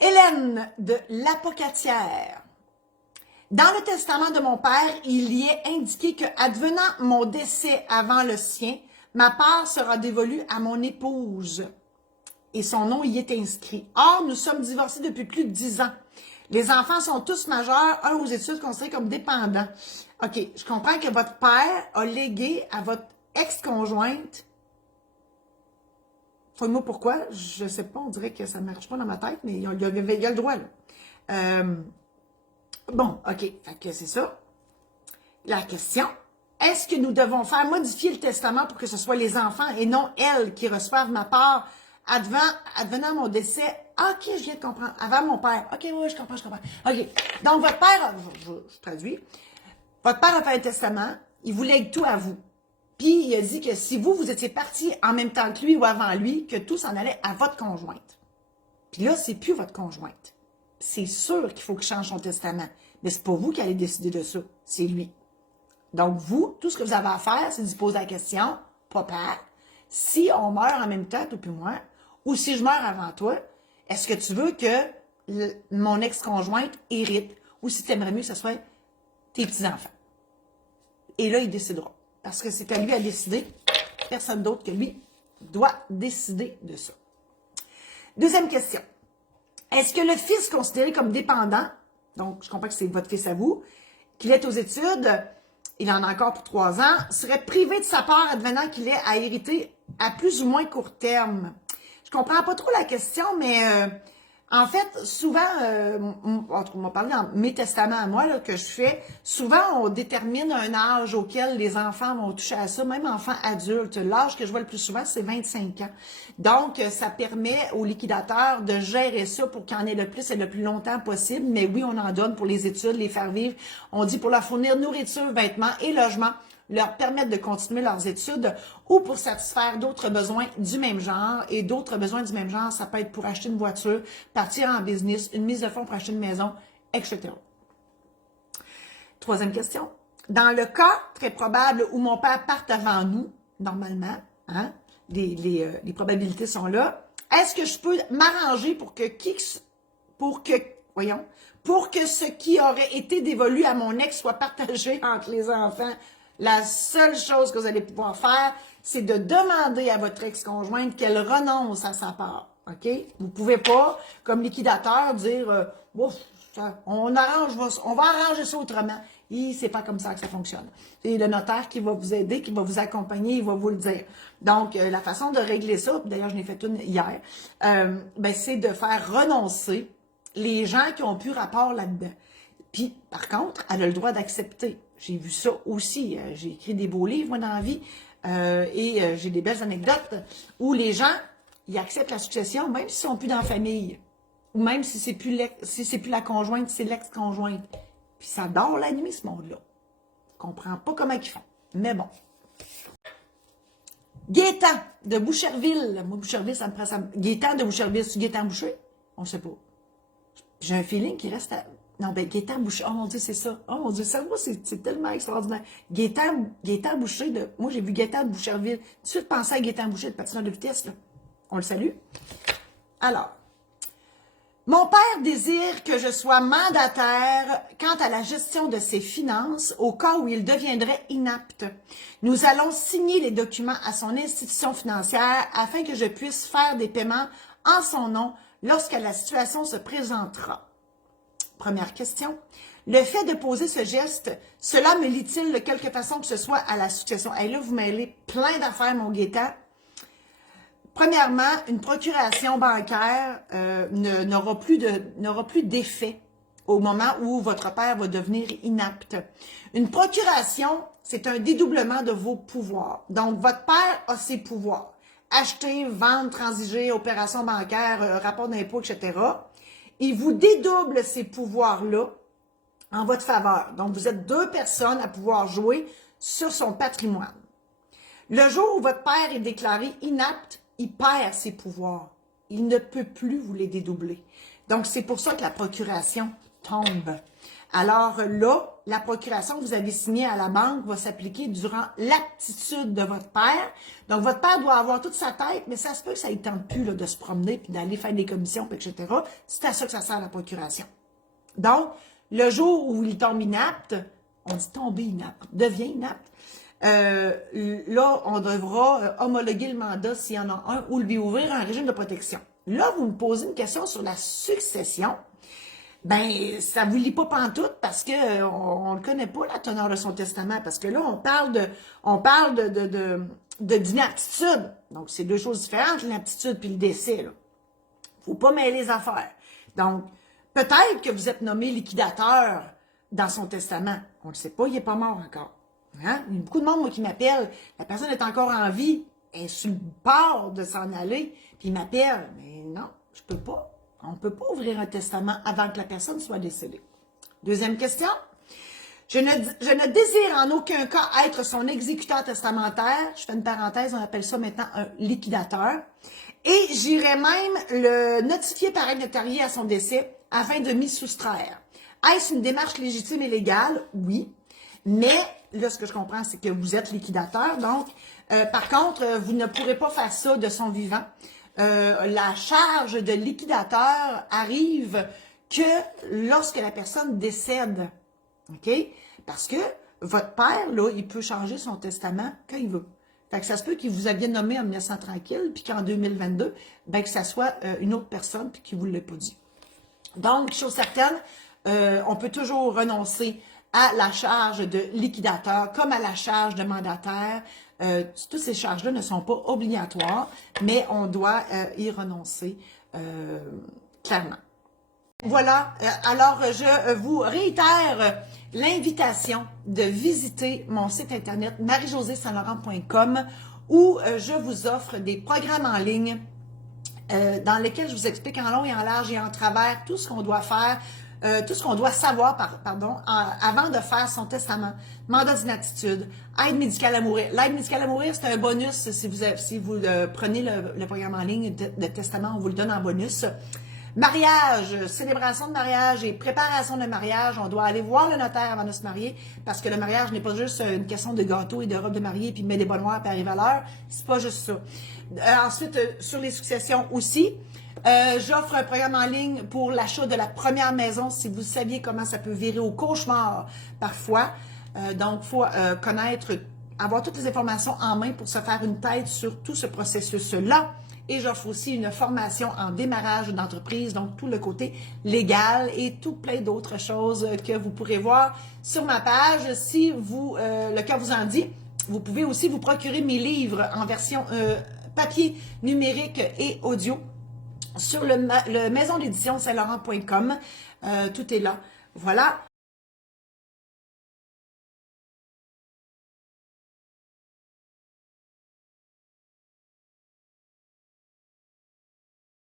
Hélène de l'Apocatière. Dans le testament de mon père, il y est indiqué que, advenant mon décès avant le sien, ma part sera dévolue à mon épouse. Et son nom y est inscrit. Or, nous sommes divorcés depuis plus de 10 ans. Les enfants sont tous majeurs, un aux études considérés comme dépendants. OK, je comprends que votre père a légué à votre ex-conjointe. Faut-moi pourquoi, je sais pas, on dirait que ça ne marche pas dans ma tête, mais il y a le droit, là. Bon, OK, fait que c'est ça. La question, est-ce que nous devons faire modifier le testament pour que ce soit les enfants et non elle qui reçoivent ma part advenant mon décès? OK, je viens de comprendre. Avant mon père. OK, oui, je comprends. OK. Donc, votre père, je traduis, votre père a fait un testament, il vous lègue tout à vous. Puis, il a dit que si vous étiez partis en même temps que lui ou avant lui, que tout s'en allait à votre conjointe. Puis là, c'est plus votre conjointe. C'est sûr qu'il faut qu'il change son testament. Mais c'est pas vous qui allez décider de ça, c'est lui. Donc, vous, tout ce que vous avez à faire, c'est de lui poser la question, papa, si on meurt en même temps, toi puis moi, ou si je meurs avant toi, est-ce que tu veux que mon ex-conjointe hérite, ou si tu aimerais mieux que ce soit tes petits-enfants? Et là, il décidera. Parce que c'est à lui à décider. Personne d'autre que lui doit décider de ça. Deuxième question. Est-ce que le fils considéré comme dépendant, donc je comprends que c'est votre fils à vous, qu'il est aux études, il en a encore pour 3 ans, serait privé de sa part advenant qu'il ait à hériter à plus ou moins court terme? Je comprends pas trop la question, mais en fait, souvent, on m'a parlé dans mes testaments à moi là, que je fais, souvent on détermine un âge auquel les enfants vont toucher à ça, même enfants adultes. L'âge que je vois le plus souvent, c'est 25 ans. Donc, ça permet aux liquidateurs de gérer ça pour qu'il y en ait le plus et le plus longtemps possible. Mais oui, on en donne pour les études, les faire vivre. On dit pour leur fournir nourriture, vêtements et logement, leur permettre de continuer leurs études ou pour satisfaire d'autres besoins du même genre. Et d'autres besoins du même genre, ça peut être pour acheter une voiture, partir en business, une mise de fonds pour acheter une maison, etc. Troisième question. Dans le cas très probable où mon père parte avant nous, normalement, hein, les probabilités sont là, est-ce que je peux m'arranger pour que ce qui aurait été dévolu à mon ex soit partagé entre les enfants? La seule chose que vous allez pouvoir faire, c'est de demander à votre ex-conjointe qu'elle renonce à sa part. OK? Vous ne pouvez pas, comme liquidateur, dire on va arranger ça autrement. C'est pas comme ça que ça fonctionne. C'est le notaire qui va vous aider, qui va vous accompagner, il va vous le dire. Donc, la façon de régler ça, d'ailleurs, je l'ai fait une hier, c'est de faire renoncer les gens qui ont plus rapport là-dedans. Puis, par contre, elle a le droit d'accepter. J'ai vu ça aussi. J'ai écrit des beaux livres, moi, dans la vie. Et j'ai des belles anecdotes où les gens, ils acceptent la succession, même s'ils sont plus dans la famille. Ou même si c'est plus la conjointe, c'est l'ex-conjointe. Puis ça dort la nuit, ce monde-là. Je comprends pas comment ils font. Mais bon. Gaétan de Boucherville. Moi, Boucherville, ça me prend ça. Gaétan de Boucherville, c'est Gaétan Boucher? On ne sait pas. J'ai un feeling qu'il reste à... Non, Gaétan Boucher. Oh mon Dieu, c'est ça. Oh mon Dieu, ça, moi, c'est tellement extraordinaire. Gaétan Boucher de... Moi, j'ai vu Gaétan de Boucherville. Tout de suite, penser à Gaétan Boucher, le patineur de vitesse, là. On le salue. Alors, mon père désire que je sois mandataire quant à la gestion de ses finances au cas où il deviendrait inapte. Nous allons signer les documents à son institution financière afin que je puisse faire des paiements en son nom lorsque la situation se présentera. Première question. Le fait de poser ce geste, cela me lie-t-il de quelque façon que ce soit à la succession? Et là, vous mêlez plein d'affaires, mon Gaétan. Premièrement, une procuration bancaire n'aura plus d'effet au moment où votre père va devenir inapte. Une procuration, c'est un dédoublement de vos pouvoirs. Donc, votre père a ses pouvoirs. Acheter, vendre, transiger, opération bancaire, rapport d'impôt, etc. Il vous dédouble ces pouvoirs-là en votre faveur. Donc, vous êtes 2 personnes à pouvoir jouer sur son patrimoine. Le jour où votre père est déclaré inapte, il perd ses pouvoirs. Il ne peut plus vous les dédoubler. Donc, c'est pour ça que la procuration tombe. Alors là, la procuration que vous avez signée à la banque va s'appliquer durant l'aptitude de votre père. Donc, votre père doit avoir toute sa tête, mais ça se peut que ça ne tente plus là, de se promener puis d'aller faire des commissions, etc. C'est à ça que ça sert la procuration. Donc, le jour où il tombe inapte, on dit tomber inapte, devient inapte, là, on devra homologuer le mandat s'il y en a un ou lui ouvrir un régime de protection. Là, vous me posez une question sur la succession. Ben, ça vous lit pas pantoute parce que on ne connaît pas la teneur de son testament. Parce que là, on parle d'inaptitude. Donc, c'est deux choses différentes, l'inaptitude puis le décès, là. Faut pas mêler les affaires. Donc, peut-être que vous êtes nommé liquidateur dans son testament. On ne le sait pas, il n'est pas mort encore. Hein? Il y a beaucoup de monde, moi, qui m'appelle. La personne est encore en vie. Elle est sur le bord de s'en aller. Puis il m'appelle. Mais non, je peux pas. On ne peut pas ouvrir un testament avant que la personne soit décédée. Deuxième question. Je ne désire en aucun cas être son exécuteur testamentaire. Je fais une parenthèse, on appelle ça maintenant un liquidateur. Et j'irai même le notifier par un notarié à son décès afin de m'y soustraire. Est-ce une démarche légitime et légale? Oui. Mais, là, ce que je comprends, c'est que vous êtes liquidateur. Donc, par contre, vous ne pourrez pas faire ça de son vivant. La charge de liquidateur arrive que lorsque la personne décède. OK? Parce que votre père, là, il peut changer son testament quand il veut. Fait que ça se peut qu'il vous aviez nommé en 1900 tranquille, puis qu'en 2022, ben, que ça soit une autre personne, puis qu'il ne vous l'ait pas dit. Donc, chose certaine, on peut toujours renoncer à la charge de liquidateur comme à la charge de mandataire. Toutes ces charges-là ne sont pas obligatoires, mais on doit y renoncer clairement. Voilà, alors je vous réitère l'invitation de visiter mon site internet marie-josée-saint-laurent.com où je vous offre des programmes en ligne dans lesquels je vous explique en long et en large et en travers tout ce qu'on doit faire, tout ce qu'on doit savoir avant de faire son testament, mandat d'inaptitude, aide médicale à mourir. L'aide médicale à mourir, c'est un bonus si vous prenez le programme en ligne de testament, on vous le donne en bonus. Mariage, célébration de mariage et préparation de mariage, on doit aller voir le notaire avant de se marier parce que le mariage n'est pas juste une question de gâteau et de robe de mariée puis de mettre des bonnes noirs puis arriver à l'heure, c'est pas juste ça. Ensuite, sur les successions aussi, j'offre un programme en ligne pour l'achat de la première maison si vous saviez comment ça peut virer au cauchemar parfois. Donc, il faut connaître, avoir toutes les informations en main pour se faire une tête sur tout ce processus-là. Et j'offre aussi une formation en démarrage d'entreprise, donc tout le côté légal et tout plein d'autres choses que vous pourrez voir sur ma page. Si le cœur vous en dit, vous pouvez aussi vous procurer mes livres en version papier, numérique et audio sur le maison d'édition saint-laurent.com. Tout est là. Voilà.